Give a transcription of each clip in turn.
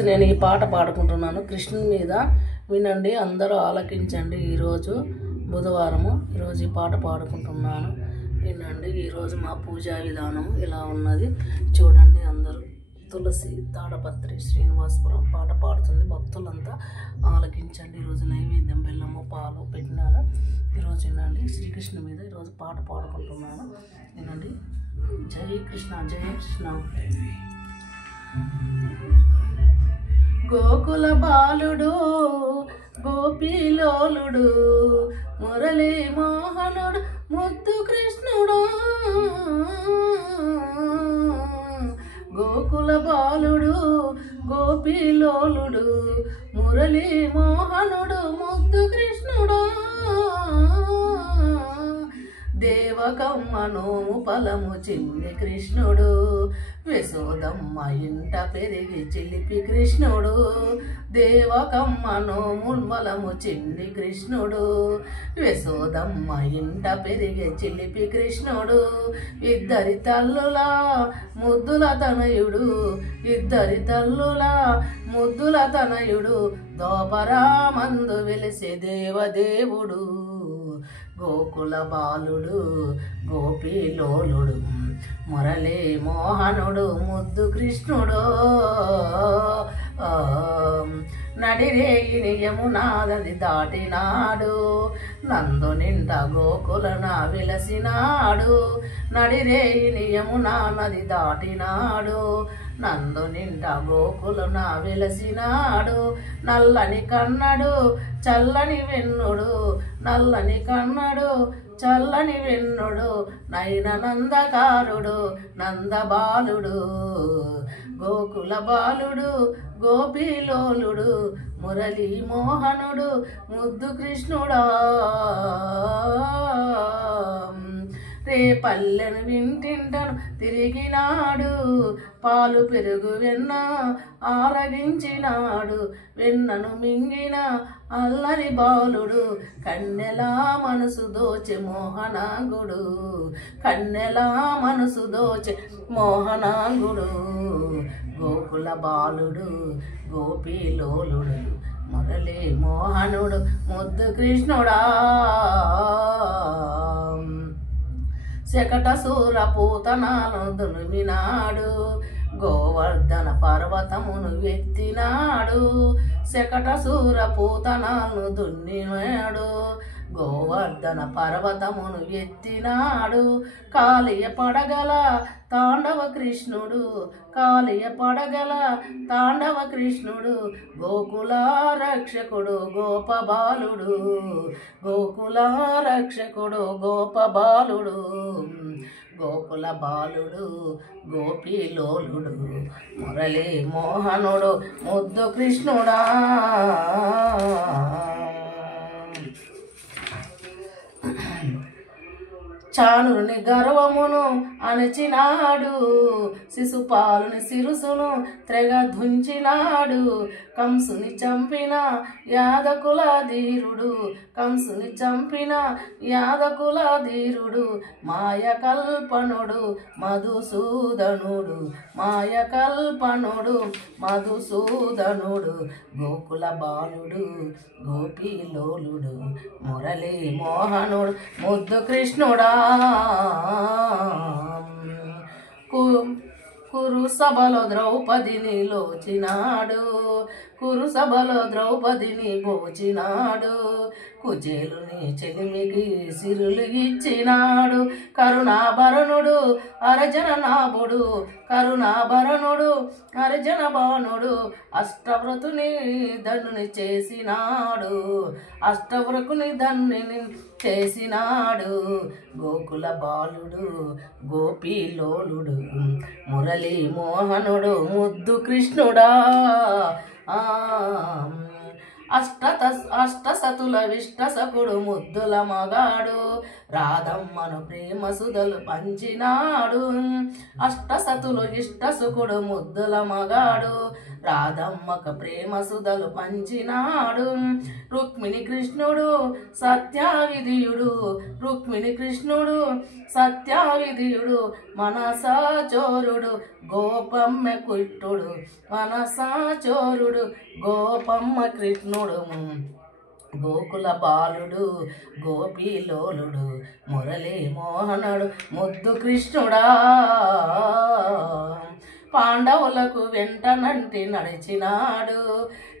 నేను ఈ పాట పాడుకుంటున్నాను. కృష్ణుని మీద వినండి, అందరూ ఆలకించండి. ఈరోజు బుధవారము, ఈరోజు ఈ పాట పాడుకుంటున్నాను, వినండి. ఈరోజు మా పూజా విధానం ఇలా ఉన్నది, చూడండి అందరూ. తులసి తాడపత్రి శ్రీనివాసపురం పాట పాడుతుంది, భక్తులంతా ఆలకించండి. ఈరోజు నైవేద్యం బెల్లము పాలు పెట్టినాను. ఈరోజు వినండి, శ్రీకృష్ణ మీద ఈరోజు పాట పాడుకుంటున్నాను, వినండి. జై కృష్ణ జై కృష్ణ. గోకుల బాలుడు గోపీలోలుడు మురళీ మోహనుడు ముద్దు కృష్ణుడు. గోకుల బాలుడు గోపీలోలుడు మురళీ మోహనుడు ముద్దు కృష్ణుడు. దేవకమ్మ నోము ఫలము చిన్ని కృష్ణుడు, యశోదమ్మ ఇంట పెరిగి చిలిపి కృష్ణుడు. దేవకమ్మ నోము ఫలము చిన్ని కృష్ణుడు, యశోదమ్మ ఇంట పెరిగి చిలిపి కృష్ణుడు. ఇద్దరి తల్లుల ముద్దుల తనయుడు, ఇద్దరి తల్లుల ముద్దుల తనయుడు, దోపరామందు వెలిసే దేవదేవుడు. గోకుల బాలుడు గోపీలోలుడు మురళీ మోహనుడు ముద్దు కృష్ణుడు. నడిరేగిని యమునాది దాటినాడు, నందు నింట గోకులన వెలసినాడు. నడిరేగిని యమునా నది దాటినాడు, నందు నింట గోకులన వెలసినాడు. నల్లని కన్నడు చల్లని వెన్నుడు, నల్లని కన్నడు చల్లని వెన్నుడు, నయన నందకారుడు నందబాలుడు. గోకుల బాలుడు గోపీలోలుడు మురళీ మోహనుడు ముద్దు కృష్ణుడా. రేపల్లెను వింటింటను తిరిగినాడు, పాలు పెరుగు వెన్న ఆరగించినాడు. వెన్నను మింగిన అల్లరి బాలుడు, కన్నెలా మనసు దోచె మోహనాంగుడు, కన్నెలా మనసు దోచె మోహనాంగుడు. గోకుల బాలుడు గోపీలోలుడు మురళీ మోహనుడు ముద్దు కృష్ణుడా. శకట సూర పూతనాను దునిమినాడు, గోవర్ధన పర్వతమును ఎత్తినాడు. శకట సూర పూతనాను దున్నినాడు, గోవర్ధన పర్వతమును ఎత్తినాడు. కాళియ పడగల తాండవ కృష్ణుడు, కాళియ పడగల తాండవ కృష్ణుడు. గోకుల రక్షకుడు గోపబాలుడు, గోకుల రక్షకుడు గోపబాలుడు. గోకుల బాలుడు గోపీలోలుడు మురళీ మోహనుడు ముద్దు కృష్ణుడా. చానురుని గర్వమును అణచినాడు, శిశుపాలుని శిరుసును త్రెగ ధుంచినాడు. కంసుని చంపిన యాదకుల ధీరుడు, కంసుని చంపిన యాదకుల ధీరుడు. మాయకల్పనుడు మధుసూదనుడు, మాయకల్పనుడు మధుసూదనుడు. గోకుల బాలుడు గోపీలోలుడు మురళీ మోహనుడు ముద్దు కృష్ణుడా. కురు సభలో ద్రౌపదిని లోచినాడు, కురు సభలో ద్రౌపదిని పోచినాడు. కుచేలుని చెలిమికి సిరులు ఇచ్చినాడు. కరుణాభరణుడు అర్జన నాభుడు, కరుణాభరణుడు అర్జన బాణుడు. అష్టవ్రతుని ధనుని చేసినాడు, అష్టవ్రకుని ధనుని చేసినాడు. గోకుల బాలుడు గోపీలోలుడు మురళీ మోహనుడు ముద్దు కృష్ణుడా. అష్టసతుల విష్టసకుడు ముద్దుల మగాడు, రాధమ్మను ప్రేమ సుధలు పంచినాడు. అష్టసతులు ఇష్టసుకుడు ముద్దుల మగాడు, రాధ రాధమ్మక ప్రేమ సుధలు పంచినాడు రుక్మిణి కృష్ణుడు సత్యావిధియుడు రుక్మిణి కృష్ణుడు సత్యావిధియుడు మనసాచోరుడు గోపమ్మ కృష్ణుడు మనసాచోరుడు గోపమ్మ కృష్ణుడు గోకుల బాలుడు గోపీలోలుడు మురళీ మోహనుడు ముద్దు కృష్ణుడా పాండవులకు వెంటనంటి నడిచినాడు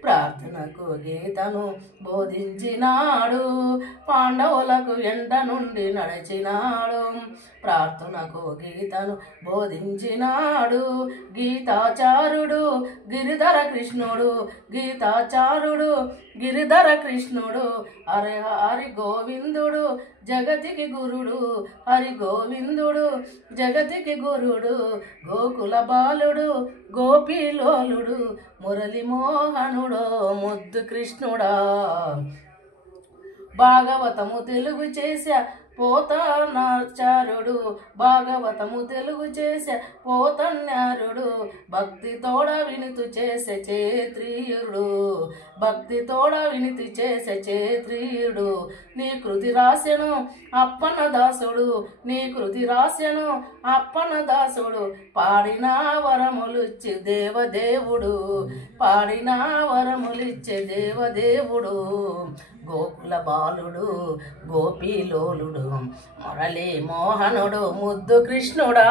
ప్రార్థనకు గీతను బోధించినాడు పాండవులకు వెంట నుండి నడిచినాడు ప్రార్థనకు గీతను బోధించినాడు గీతాచారుడు గిరిధర కృష్ణుడు గీతాచారుడు గిరిధర కృష్ణుడు హరి గోవిందుడు జగతికి గురుడు హరి గోవిందుడు జగతికి గురుడు గోకుల బాలుడు గోపీలోలుడు మురళి మోహనుడు ముద్దు కృష్ణుడా భాగవతము తెలుగు చేసే పోతనాచార్యుడు భాగవతము తెలుగు చేసే పోతన్యారుడు భక్తి తోడ వినితు చేసే చేత్రీయుడు భక్తి తోడ వినితి చేసే చేత్రీయుడు నీ కృతి రాసెను అప్పన్న దాసుడు నీ కృతి రాసెను అప్పన్న దాసుడు పాడిన వరములిచ్చే దేవదేవుడు పాడిన వరములిచ్చే దేవదేవుడు గోకుల బాలుడు గోపీలోలుడు మురళీ మోహనుడు ముద్దు కృష్ణుడా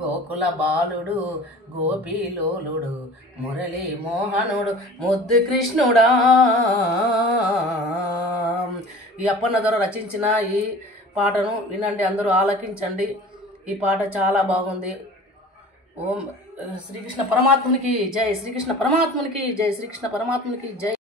గోకుల బాలుడు గోపీలోలుడు మురళీ మోహనుడు ముద్దు కృష్ణుడా. ఈ అప్పన్న ద్వారా రచించిన ఈ పాటను వినండి, అందరూ ఆలకించండి. ఈ పాట చాలా బాగుంది. ఓం శ్రీకృష్ణ పరమాత్మునికి జై, శ్రీకృష్ణ పరమాత్మునికి జై, శ్రీకృష్ణ పరమాత్మునికి జై.